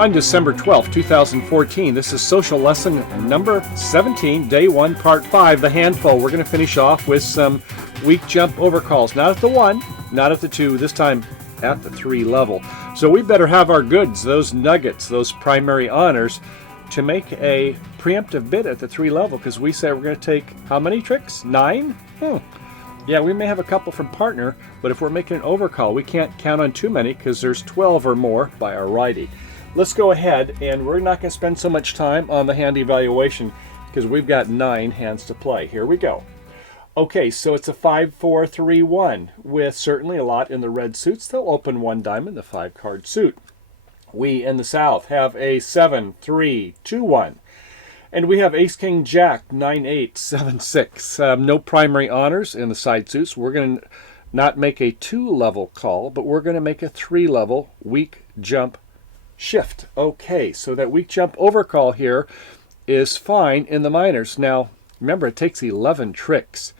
On December 12, 2014, this is social lesson number 17, day 1, part 5, the handful. We're going to finish off with some weak jump overcalls. Not at the 1, not at the 2, this time at the 3 level. So we better have our goods, those nuggets, those primary honors, to make a preemptive bid at the 3 level, because we said we're going to take how many tricks? 9? Yeah, we may have a couple from partner, but if we're making an overcall, we can't count on too many because there's 12 or more by our righty. Let's go ahead, and we're not going to spend so much time on the hand evaluation because we've got 9 hands to play. Here we go. Okay, so it's a 5-4-3-1 with certainly a lot in the red suits. They'll open 1 diamond, the 5-card suit. We in the south have a 7-3-2-1. And we have Ace King Jack 9-8-7-6. No primary honors in the side suits. We're going to not make a 2-level call, but we're going to make a 3-level weak jump shift. Okay, so that weak jump overcall here is fine in the minors. Now, remember, it takes 11 tricks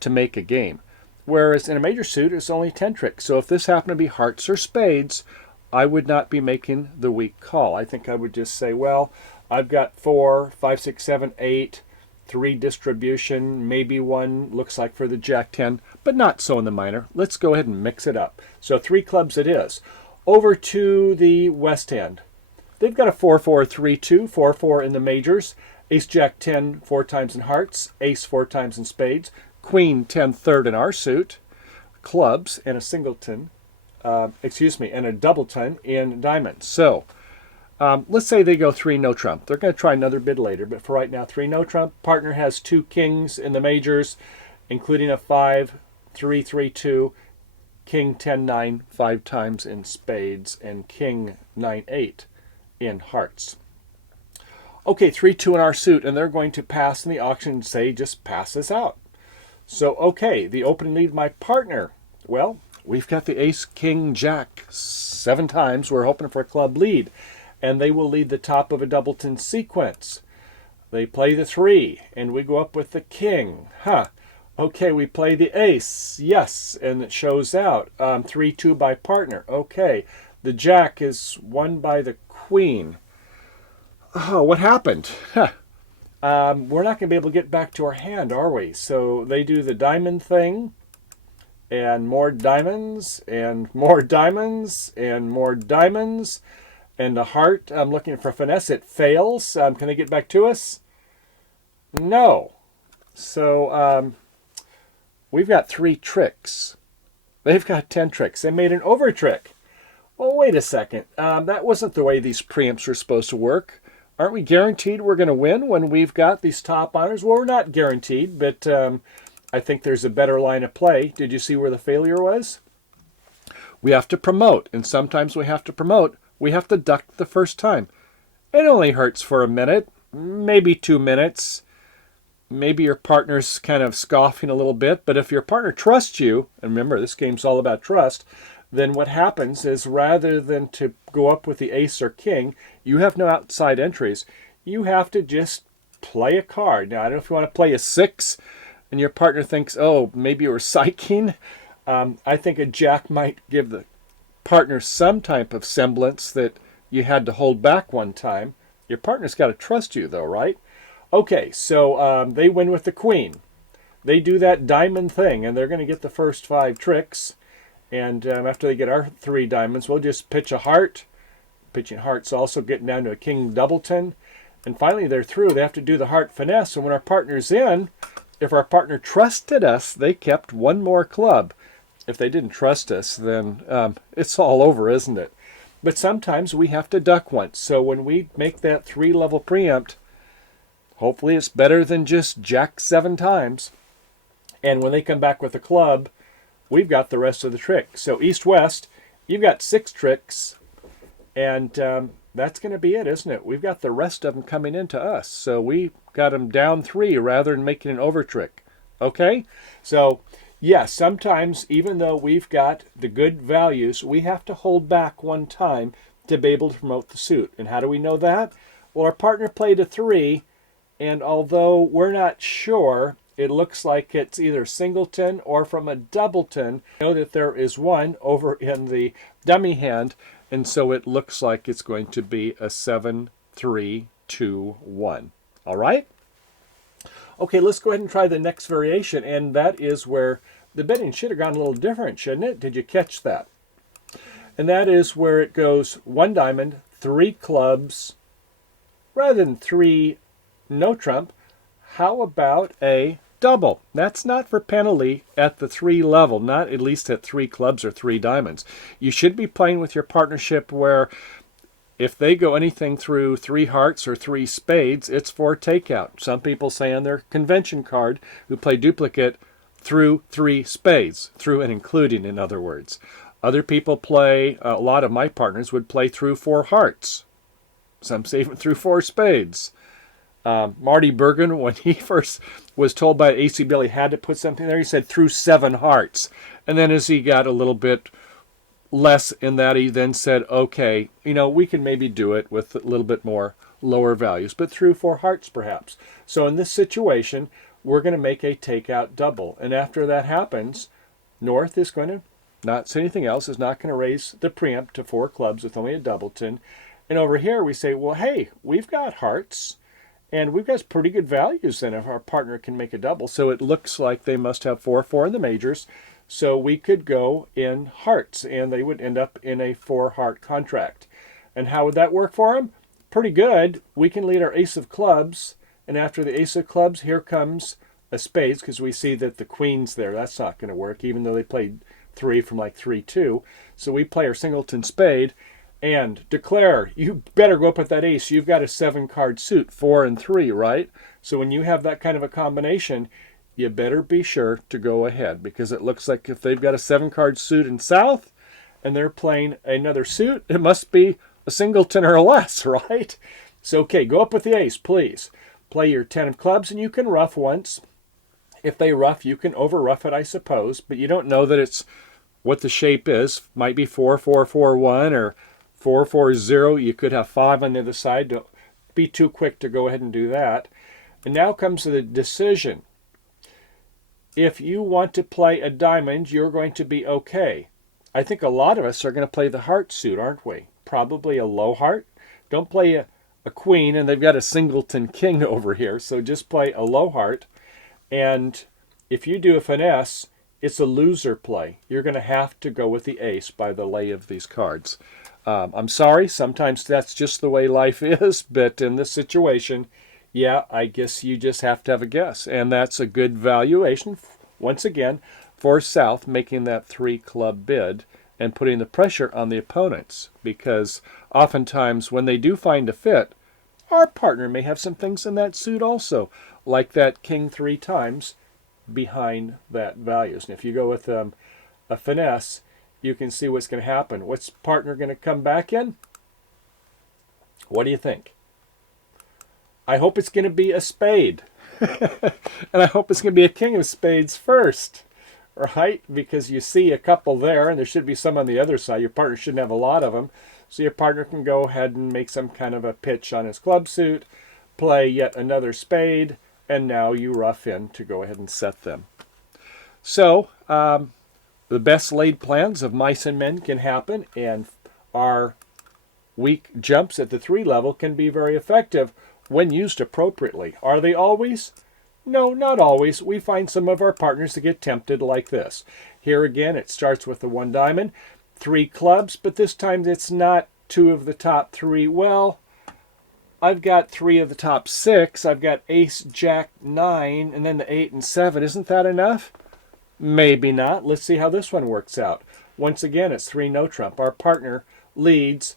to make a game, whereas in a major suit, it's only 10 tricks. So if this happened to be hearts or spades, I would not be making the weak call. I think I would just say, well, I've got 4, 5, 6, 7, 8, 3 distribution, maybe 1 looks like for the Jack 10, but not so in the minor. Let's go ahead and mix it up. So 3 clubs it is. Over to the west hand. They've got a 4-4-3-2, 4-4 in the majors. Ace Jack 10 4 times in hearts, Ace 4 times in spades, Queen 10 third in our suit, clubs, and a singleton, and a doubleton in diamonds. So let's say they go 3 no trump. They're going to try another bid later, but for right now, 3 no trump. Partner has 2 kings in the majors, including a 5-3-3-2, King 10-9 5 times in spades, and King 9-8 in hearts. Okay, 3-2 in our suit, and they're going to pass in the auction and say, just pass this out. So, okay, the opening lead, my partner. Well, we've got the Ace King Jack 7 times. We're hoping for a club lead, and they will lead the top of a doubleton sequence. They play the 3, and we go up with the king. Okay, we play the ace, yes, and it shows out. 3-2 by partner, okay. The jack is won by the queen. Oh, what happened? We're not going to be able to get back to our hand, are we? So they do the diamond thing, and more diamonds, and more diamonds, and more diamonds, and the heart, I'm looking for finesse, it fails. Can they get back to us? No. So, we've got 3 tricks. They've got 10 tricks. They made an over trick. Well, wait a second. That wasn't the way these preempts were supposed to work. Aren't we guaranteed we're going to win when we've got these top honors? Well, we're not guaranteed, but I think there's a better line of play. Did you see where the failure was? We have to promote, and sometimes we have to promote. We have to duck the first time. It only hurts for a minute, maybe 2 minutes. Maybe your partner's kind of scoffing a little bit, but if your partner trusts you, and remember, this game's all about trust, then what happens is rather than to go up with the ace or king, you have no outside entries. You have to just play a card. Now, I don't know if you want to play a 6, and your partner thinks, oh, maybe you were psyching. I think a jack might give the partner some type of semblance that you had to hold back one time. Your partner's got to trust you, though, right? Okay, so they win with the queen. They do that diamond thing, and they're going to get the first 5 tricks. And after they get our 3 diamonds, we'll just pitch a heart. Pitching hearts also getting down to a king doubleton. And finally, they're through. They have to do the heart finesse. And when our partner's in, if our partner trusted us, they kept 1 more club. If they didn't trust us, then it's all over, isn't it? But sometimes we have to duck once. So when we make that 3-level preempt, hopefully it's better than just jack 7 times. And when they come back with a club, we've got the rest of the trick. So east-west, you've got 6 tricks, and that's going to be it, isn't it? We've got the rest of them coming into us. So we got them down 3 rather than making an over trick. Okay? So, yes, sometimes even though we've got the good values, we have to hold back one time to be able to promote the suit. And how do we know that? Well, our partner played a 3, and although we're not sure it looks like it's either singleton or from a doubleton. Know that there is one over in the dummy hand, and so it looks like it's going to be a 7, 3, 2, 1. All right? Okay, let's go ahead and try the next variation, and that is where the bidding should have gone a little different, shouldn't it? Did you catch that? And that is where it goes 1 diamond, 3 clubs, rather than 3 no trump. How about a double? That's not for penalty at the 3 level, not at least at 3 clubs or 3 diamonds. You should be playing with your partnership where if they go anything through 3 hearts or 3 spades, it's for takeout. Some people say on their convention card who play duplicate through 3 spades, through and including, in other words. Other people play, a lot of my partners would play through 4 hearts. Some say even through 4 spades. Marty Bergen, when he first was told by AC Bill he had to put something there, he said through 7 hearts. And then as he got a little bit less in that, he then said, okay, we can maybe do it with a little bit more lower values, but through 4 hearts perhaps. So in this situation, we're going to make a takeout double. And after that happens, North is going to not say anything else, is not going to raise the preempt to 4 clubs with only a doubleton. And over here we say, well, hey, we've got hearts, and we've got pretty good values then if our partner can make a double. So it looks like they must have 4-4 in the majors. So we could go in hearts, and they would end up in a 4-heart contract. And how would that work for them? Pretty good. We can lead our ace of clubs, and after the ace of clubs, here comes a spades, because we see that the queen's there. That's not going to work, even though they played 3 from like 3-2. So we play our singleton spade, and declare, you better go up with that ace. You've got a 7-card suit, 4 and 3, right? So when you have that kind of a combination, you better be sure to go ahead, because it looks like if they've got a 7-card suit in South and they're playing another suit, it must be a singleton or less, right? So, okay, go up with the ace, please. Play your 10 of clubs, and you can ruff once. If they ruff, you can over ruff it, I suppose, but you don't know that it's what the shape is. Might be 4-4-4-1 or 4-4-0. You could have 5 on the other side. Don't be too quick to go ahead and do that. And now comes the decision. If you want to play a diamond, you're going to be okay. I think a lot of us are going to play the heart suit, aren't we? Probably a low heart. Don't play a queen, and they've got a singleton king over here, so just play a low heart. And if you do a finesse, it's a loser play. You're going to have to go with the ace by the lay of these cards. I'm sorry, sometimes that's just the way life is, but in this situation, yeah, I guess you just have to have a guess. And that's a good valuation, once again, for South, making that 3-club bid and putting the pressure on the opponents. Because oftentimes when they do find a fit, our partner may have some things in that suit also, like that king 3 times behind that values. And if you go with a finesse, you can see what's going to happen. What's partner going to come back in? What do you think? I hope it's going to be a spade. And I hope it's going to be a king of spades first, right? Because you see a couple there, and there should be some on the other side. Your partner shouldn't have a lot of them. So your partner can go ahead and make some kind of a pitch on his club suit, play yet another spade, and now you rough in to go ahead and set them. So, the best laid plans of mice and men can happen, and our weak jumps at the 3 level can be very effective when used appropriately. Are they always? No, not always. We find some of our partners to get tempted like this. Here again, it starts with the 1 diamond, 3 clubs, but this time it's not 2 of the top 3. Well, I've got 3 of the top 6. I've got ace, jack, 9, and then the 8 and 7. Isn't that enough? Maybe not. Let's see how this one works out. Once again, it's 3 no trump. Our partner leads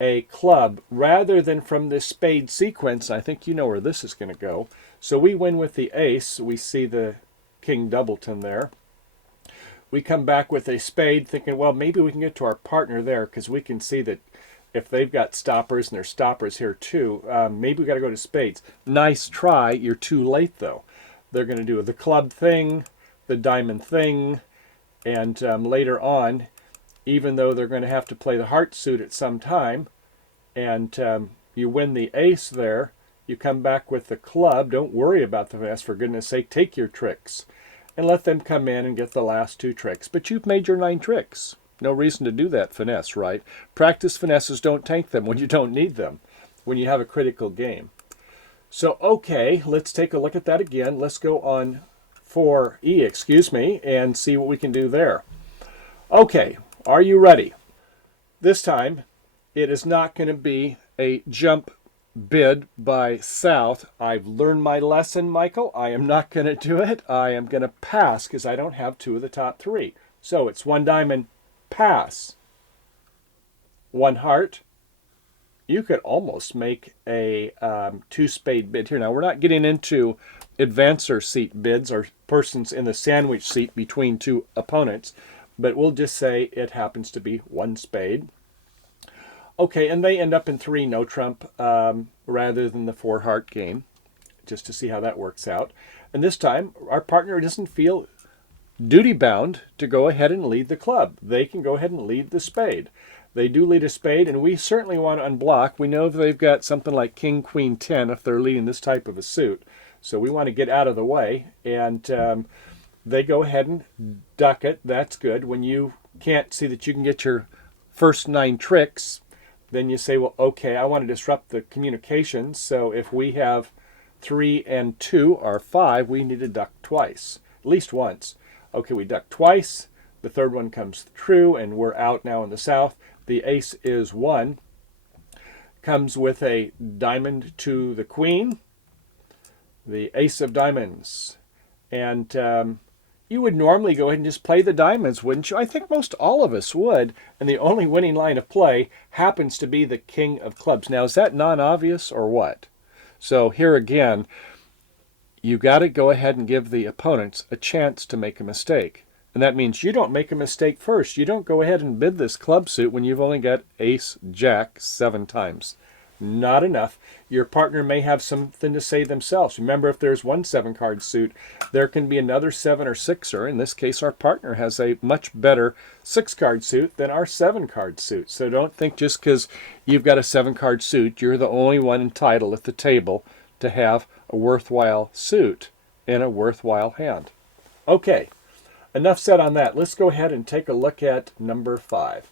a club rather than from this spade sequence. I think you know where this is going to go. So we win with the ace. We see the king doubleton there. We come back with a spade thinking, well, maybe we can get to our partner there, because we can see that if they've got stoppers and there's stoppers here too, maybe we got to go to spades. Nice try. You're too late though. They're going to do the club thing, the diamond thing, and later on, even though they're going to have to play the heart suit at some time, and you win the ace there, You come back with the club. Don't worry about the finesse, for goodness sake. Take your tricks and let them come in and get the last 2 tricks. But you've made your 9 tricks. No reason to do that finesse, right? Practice finesses, don't tank them when you don't need them, when you have a critical game. So, okay, let's take a look at that again. Let's go on 4E, and see what we can do there. Okay, are you ready? This time, it is not going to be a jump bid by south. I've learned my lesson, Michael. I am not going to do it. I am going to pass because I don't have 2 of the top 3. So it's 1 diamond, pass. 1 heart. You could almost make a 2 spade bid here. Now, we're not getting into advancer seat bids or persons in the sandwich seat between 2 opponents, but we'll just say it happens to be 1 spade. Okay, and they end up in 3 no trump rather than the 4 heart game, just to see how that works out. And this time, our partner doesn't feel duty-bound to go ahead and lead the club. They can go ahead and lead the spade. They do lead a spade, and we certainly want to unblock. We know they've got something like king, queen, 10 if they're leading this type of a suit. So we want to get out of the way, and they go ahead and duck it. That's good. When you can't see that you can get your first 9 tricks, then you say, well, okay, I want to disrupt the communications. So if we have 3 and 2 are 5, we need to duck twice, at least once. Okay, we duck twice. The third one comes true, and we're out now in the south. The ace is 1. Comes with a diamond to the queen. The ace of diamonds. And you would normally go ahead and just play the diamonds, wouldn't you? I think most all of us would. And the only winning line of play happens to be the king of clubs. Now, is that non-obvious or what? So here again, you got to go ahead and give the opponents a chance to make a mistake. And that means you don't make a mistake first. You don't go ahead and bid this club suit when you've only got ace, jack 7 times. Not enough. Your partner may have something to say themselves. Remember, if there's 1 7-card suit, there can be another 7 or 6er. In this case, our partner has a much better 6-card suit than our 7-card suit. So don't think just because you've got a 7-card suit, you're the only one entitled at the table to have a worthwhile suit in a worthwhile hand. Okay, enough said on that. Let's go ahead and take a look at number 5.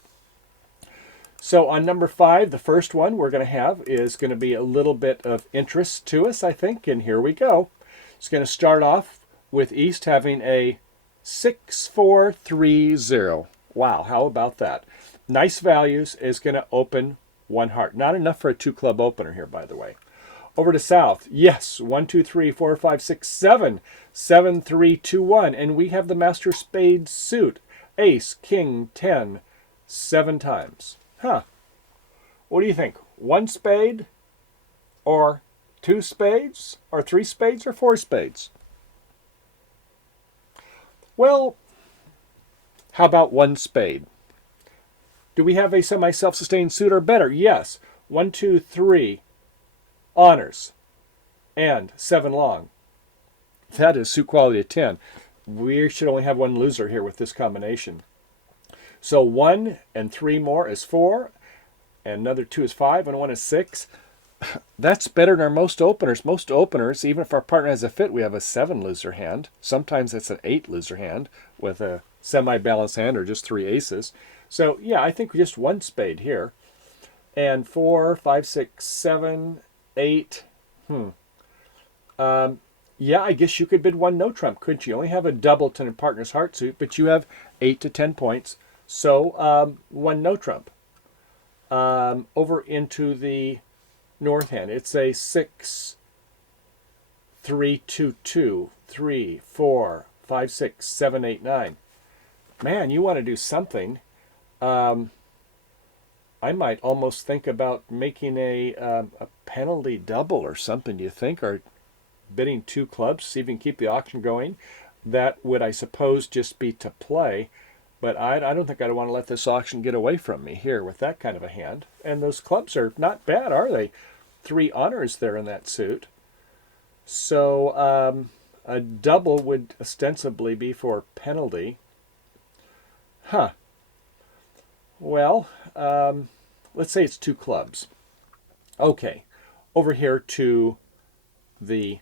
So on number 5, the first one we're going to have is going to be a little bit of interest to us, I think, and here we go. It's going to start off with East having a 6-4-3-0. Wow, how about that? Nice values is going to open 1 heart. Not enough for a 2-club opener here, by the way. Over to South, yes, 1, 2, 3, 4, 5, 6, 7, 7, 3, 2, 1, and we have the master spade suit, ace, king, 10, 7 times. Huh. What do you think? 1 spade or 2 spades or 3 spades or 4 spades? Well, how about 1 spade? Do we have a semi-self-sustained suit or better? Yes. 1, 2, 3 honors and 7 long. That is suit quality of 10. We should only have 1 loser here with this combination. So 1 and 3 more is 4, and another 2 is 5, and 1 is 6. That's better than our most openers. Most openers, even if our partner has a fit, we have a 7 loser hand. Sometimes it's an 8 loser hand with a semi-balanced hand or just 3 aces. So yeah, I think just 1 spade here. And 4, 5, 6, 7, 8. Yeah, I guess you could bid 1 no trump, couldn't you? You only have a doubleton in partner's heart suit, but you have 8 to 10 points. So 1 no trump. Over into the north hand, it's a 6, 3, 2, 2, 3, 4, 5, 6, 7, 8, 9. Man, you want to do something. I might almost think about making a penalty double or something, do you think? Or bidding 2 clubs, see if you can keep the auction going. That would, I suppose, just be to play. But I don't think I'd want to let this auction get away from me here with that kind of a hand. And those clubs are not bad, are they? 3 honors there in that suit. So a double would ostensibly be for penalty. Huh. Well, let's say it's 2 clubs. Okay. Over here to the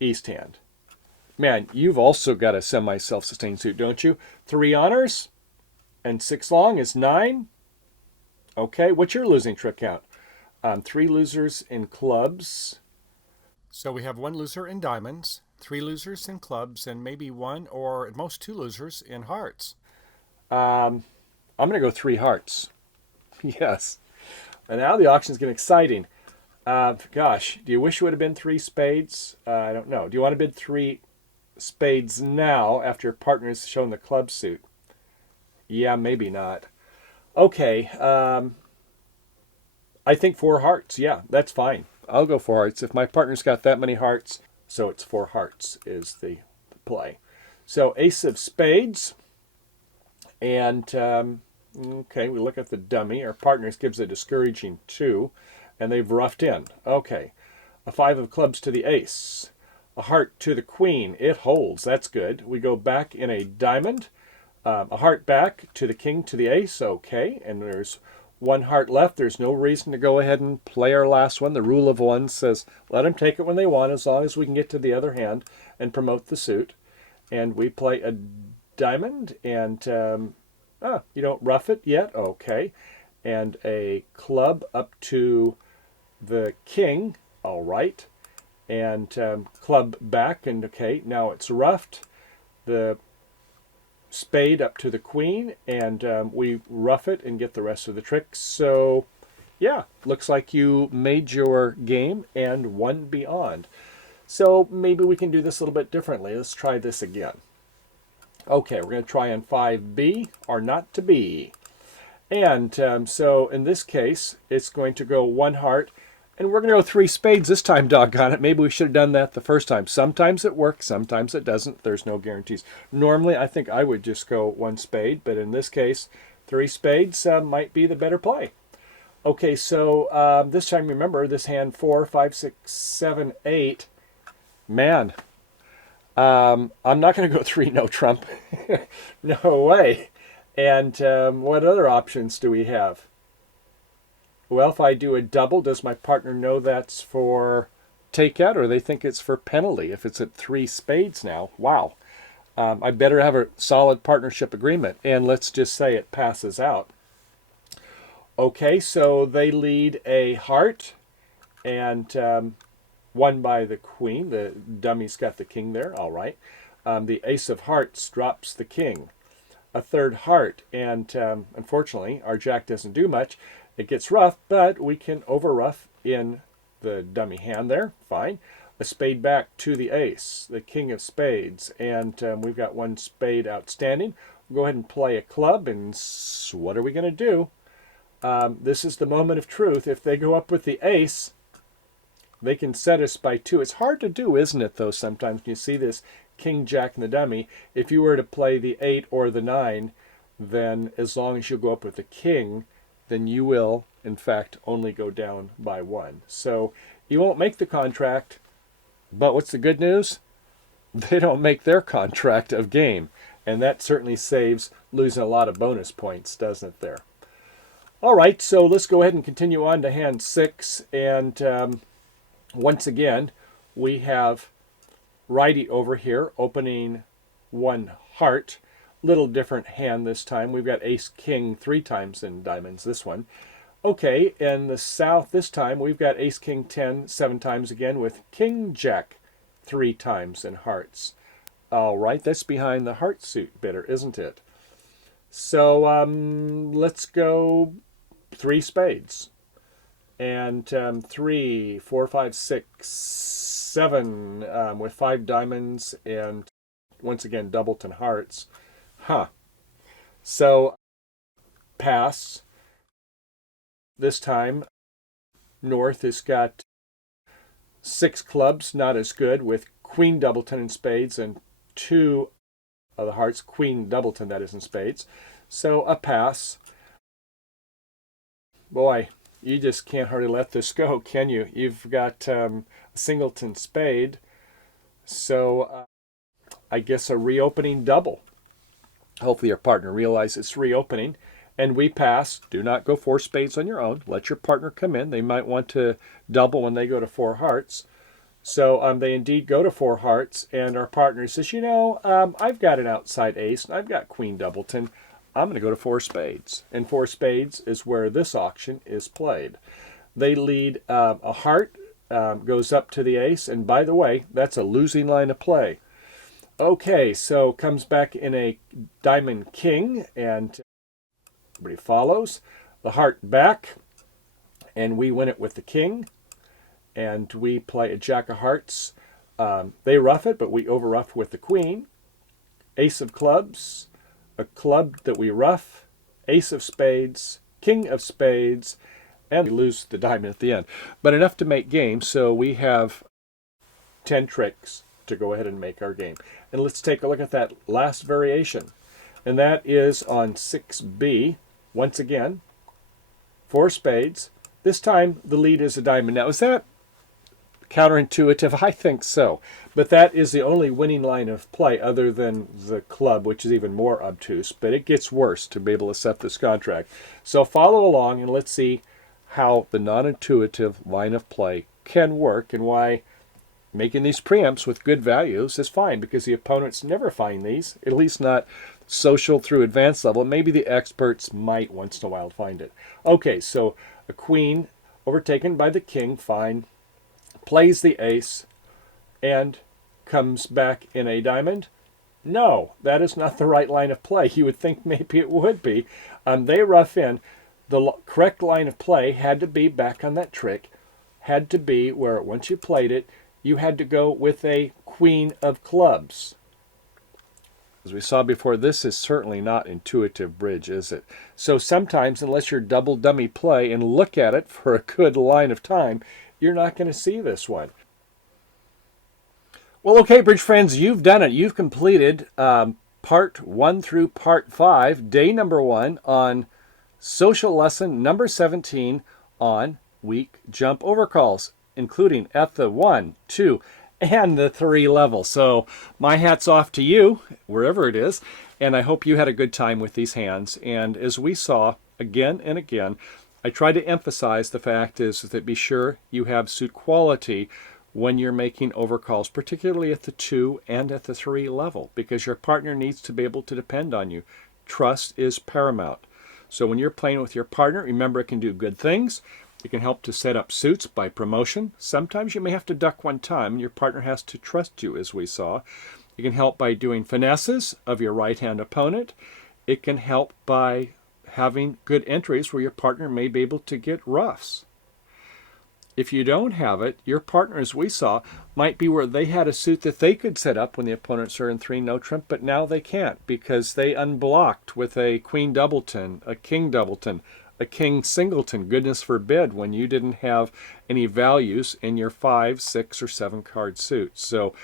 East hand. Man, you've also got a semi-self-sustained suit, don't you? 3 honors and 6 long is 9. Okay, what's your losing trick count? 3 losers in clubs. So we have 1 loser in diamonds, 3 losers in clubs, and maybe 1 or at most 2 losers in hearts. I'm going to go 3 hearts. Yes. And now the auction's getting exciting. Gosh, do you wish it would have been 3 spades? I don't know. Do you want to bid 3 spades now after your partner's shown the club suit? Yeah, maybe not. Okay. I think 4 hearts. Yeah, that's fine. I'll go 4 hearts. If my partner's got that many hearts, so it's 4 hearts is the play. So ace of spades. And, okay, we look at the dummy. Our partners gives a discouraging 2. And they've roughed in. Okay. A 5 of clubs to the ace. A heart to the queen. It holds. That's good. We go back in a diamond. A heart back to the king to the ace. Okay. And there's 1 heart left. There's no reason to go ahead and play our last one. The rule of 1 says let them take it when they want as long as we can get to the other hand and promote the suit. And we play a diamond. And you don't rough it yet. Okay. And a club up to the king, all right, and club back, and okay, now it's roughed. The spade up to the queen, and we rough it and get the rest of the tricks. So, yeah, looks like you made your game and won beyond. So maybe we can do this a little bit differently. Let's try this again. Okay, we're going to try on 5B, or not to be. And so in this case, it's going to go 1 heart, and we're going to go 3 spades this time, doggone it. Maybe we should have done that the first time. Sometimes it works, sometimes it doesn't. There's no guarantees. Normally, I think I would just go 1 spade, but in this case, 3 spades might be the better play. Okay, so this time, remember, this hand 4, 5, 6, 7, 8. Man, I'm not going to go 3 no trump. No way. And what other options do we have? Well, if I do a double, does my partner know that's for takeout, or they think it's for penalty if it's at 3 spades now? Wow. I better have a solid partnership agreement. And let's just say it passes out. Okay, so they lead a heart, and won by the queen. The dummy's got the king there. All right. The ace of hearts drops the king. A 3rd heart, and unfortunately our jack doesn't do much. It gets rough, but we can over rough in the dummy hand there. Fine. A spade back to the ace, the king of spades, and we've got 1 spade outstanding. We'll go ahead and play a club, and what are we going to do? This is the moment of truth. If they go up with the ace, they can set us by 2. It's hard to do, isn't it, though, sometimes when you see this king, jack, and the dummy. If you were to play the 8 or the 9, then as long as you go up with the king, then you will, in fact, only go down by 1. So you won't make the contract, but what's the good news? They don't make their contract of game, and that certainly saves losing a lot of bonus points, doesn't it there? All right, so let's go ahead and continue on to hand 6, and once again, we have righty over here opening 1 heart. Little different hand this time. We've got ace king 3 times in diamonds, this one. Okay, in the south this time we've got ace king 10 7 times again with king jack 3 times in hearts. All right, that's behind the heart suit bidder, isn't it? So let's go 3 spades. And 3, 4, 5, 6, 7 with 5 diamonds and once again doubleton hearts. So pass. This time north has got 6 clubs, not as good, with queen doubleton in spades and 2 of the hearts, queen doubleton that is in spades. So a pass. Boy, you just can't hardly let this go, can you? You've got a singleton spade, so I guess a reopening double. Hopefully your partner realizes it's reopening, and we pass. Do not go 4 spades on your own. Let your partner come in. They might want to double when they go to 4 hearts. So they indeed go to 4 hearts, and our partner says, I've got an outside ace, and I've got Queen Doubleton. I'm going to go to 4 spades. And 4 spades is where this auction is played. They lead a heart, goes up to the ace, and by the way, that's a losing line of play. Okay, so comes back in a diamond king, and everybody follows. The heart back, and we win it with the king. And we play a jack of hearts. They rough it, but we overruff with the queen. Ace of clubs, a club that we rough, ace of spades, king of spades, and we lose the diamond at the end. But enough to make game, so we have 10 tricks to go ahead and make our game. And let's take a look at that last variation. And that is on 6B. Once again, 4 spades. This time the lead is a diamond. Now, is that counterintuitive? I think so. But that is the only winning line of play other than the club, which is even more obtuse. But it gets worse to be able to set this contract. So follow along and let's see how the non-intuitive line of play can work and why making these preempts with good values is fine, because the opponents never find these, at least not social through advanced level. Maybe the experts might once in a while find it. Okay, so a queen overtaken by the king, fine. Plays the ace and comes back in a diamond. No, that is not the right line of play. You would think maybe it would be. They rough in. The correct line of play had to be back on that trick, had to be where once you played it, you had to go with a queen of clubs. As we saw before, this is certainly not intuitive bridge, is it? So sometimes, unless you're double dummy play and look at it for a good line of time, you're not going to see this one. Well, okay, bridge friends, you've done it. You've completed part 1 through part 5, day number 1 on social lesson number 17 on weak jump overcalls, including at the 1, 2, and the 3 level. So my hat's off to you, wherever it is, and I hope you had a good time with these hands. And as we saw again and again, I try to emphasize the fact is that be sure you have suit quality when you're making overcalls, particularly at the 2 and at the 3 level, because your partner needs to be able to depend on you. Trust is paramount. So when you're playing with your partner, remember it can do good things. It can help to set up suits by promotion. Sometimes you may have to duck one time, and your partner has to trust you, as we saw. It can help by doing finesses of your right-hand opponent. It can help by having good entries where your partner may be able to get roughs. If you don't have it, your partner, as we saw, might be where they had a suit that they could set up when the opponents are in 3 no trump, but now they can't because they unblocked with a queen doubleton, a king doubleton, a king singleton, goodness forbid, when you didn't have any values in your 5, 6, or 7 card suits. So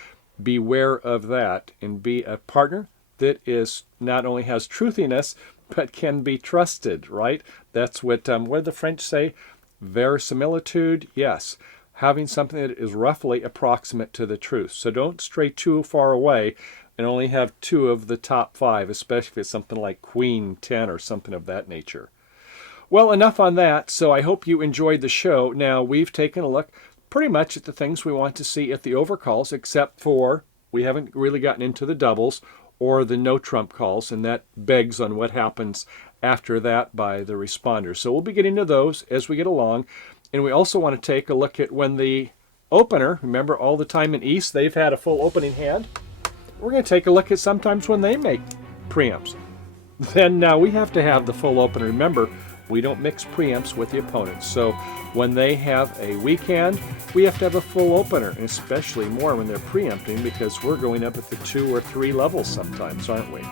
beware of that and be a partner that is not only has truthiness, but can be trusted, right? That's what the French say? Verisimilitude, yes. Having something that is roughly approximate to the truth. So don't stray too far away and only have 2 of the top 5, especially if it's something like Queen 10 or something of that nature. Well, enough on that. So I hope you enjoyed the show. Now, we've taken a look pretty much at the things we want to see at the overcalls, except for we haven't really gotten into the doubles or the no trump calls, and that begs on what happens after that by the responders. So we'll be getting to those as we get along. And we also want to take a look at when the opener, remember all the time in East, they've had a full opening hand. We're going to take a look at sometimes when they make preempts. Then now we have to have the full opener. Remember, we don't mix preempts with the opponents. So when they have a weak hand, we have to have a full opener, and especially more when they're preempting because we're going up at the 2 or 3 levels sometimes, aren't we?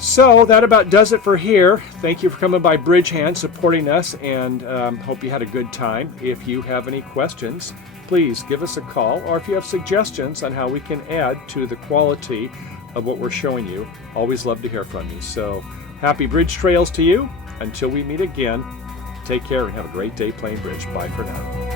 So that about does it for here. Thank you for coming by Bridge Hand, supporting us, and hope you had a good time. If you have any questions, please give us a call, or if you have suggestions on how we can add to the quality of what we're showing you, always love to hear from you. So happy bridge trails to you. Until we meet again, take care and have a great day playing bridge. Bye for now.